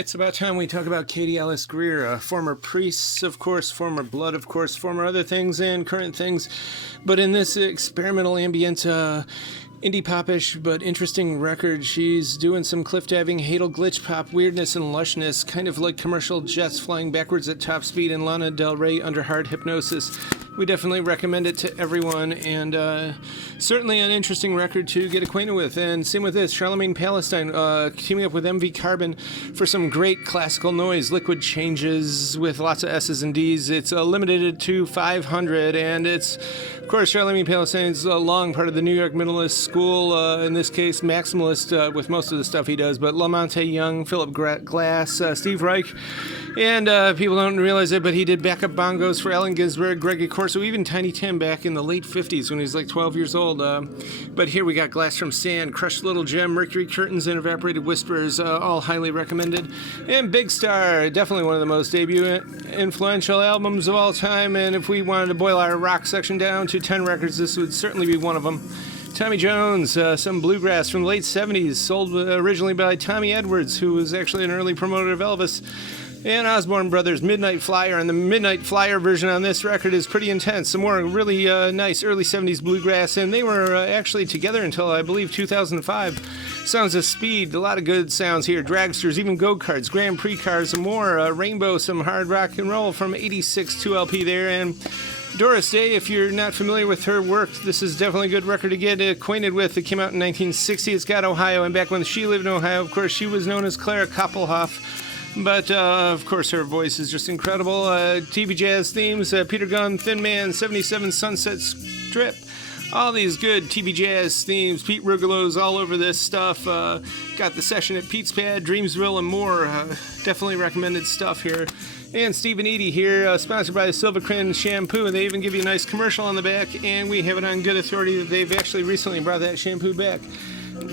It's about time we talk about Katie Ellis Greer, former priest, of course, former blood, of course, former other things and current things. But in this experimental ambient, indie popish but interesting record, she's doing some cliff diving, Hadal glitch pop, weirdness and lushness, kind of like commercial jets flying backwards at top speed and Lana Del Rey under hard hypnosis. We definitely recommend it to everyone, and certainly an interesting record to get acquainted with. And same with this, Charlemagne Palestine teaming up with MV Carbon for some great classical noise, liquid changes with lots of S's and D's. It's limited to 500, and it's, of course, Charlemagne Palestine's a long part of the New York Minimalist School, in this case Maximalist with most of the stuff he does, but Lamonte Young, Philip Glass, Steve Reich, and people don't realize it, but he did backup bongos for Allen Ginsberg, Gregory Corso, even Tiny Tim back in the late 50s when he was like 12 years old. But here we got Glass from Sand, Crushed Little Gem, Mercury Curtains, and Evaporated Whispers, all highly recommended. And Big Star, definitely one of the most debut influential albums of all time, and if we wanted to boil our rock section down to 10 records, this would certainly be one of them. Tommy Jones, some bluegrass from the late 70s, sold originally by Tommy Edwards, who was actually an early promoter of Elvis. And Osborne Brothers, Midnight Flyer, and the Midnight Flyer version on this record is pretty intense. Some more really nice early 70s bluegrass, and they were actually together until, I believe, 2005. Sounds of Speed, a lot of good sounds here. Dragsters, even go-karts, Grand Prix cars, some more. Rainbow, some hard rock and roll from 86 2LP there, and Doris Day, if you're not familiar with her work, this is definitely a good record to get acquainted with. It came out in 1960. It's got Ohio, and back when she lived in Ohio, of course, she was known as Clara Koppelhoff. But, of course, her voice is just incredible. TV Jazz themes, Peter Gunn, Thin Man, 77 Sunset Strip. All these good TV Jazz themes. Pete Rugelo's all over this stuff. Got the session at Pete's Pad, Dreamsville, and more. Definitely recommended stuff here. And Stephen Eady here, sponsored by Silvacrin Shampoo. And they even give you a nice commercial on the back. And we have it on good authority that they've actually recently brought that shampoo back.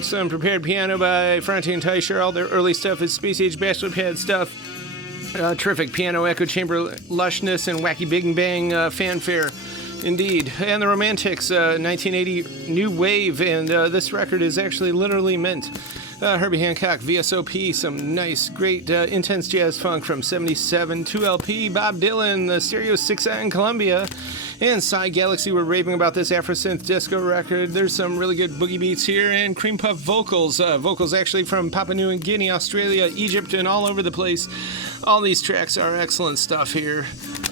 Some prepared piano by Franti and Teicher. All their early stuff is Space Age Bachelor Pad stuff. Terrific piano, echo chamber lushness, and wacky big bang fanfare. Indeed. And the Romantics, 1980 New Wave, and this record is actually literally mint. Herbie Hancock, VSOP, some nice, great, intense jazz funk from 77 2LP. Bob Dylan, the Stereo 6 in Columbia. And Psy Galaxy were raving about this Afrosynth disco record. There's some really good boogie beats here, and Cream Puff vocals. Vocals actually from Papua New Guinea, Australia, Egypt, and all over the place. All these tracks are excellent stuff here.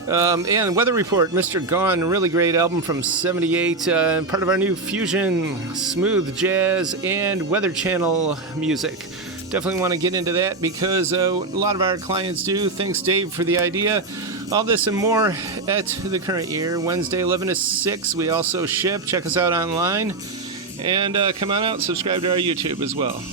And Weather Report, Mr. Gone, really great album from 78. Part of our new fusion, smooth jazz, and Weather Channel music. Definitely want to get into that because a lot of our clients do. Thanks, Dave, for the idea. All this and more at the current year, Wednesday, 11 to 6. We also ship. Check us out online. And come on out, subscribe to our YouTube as well.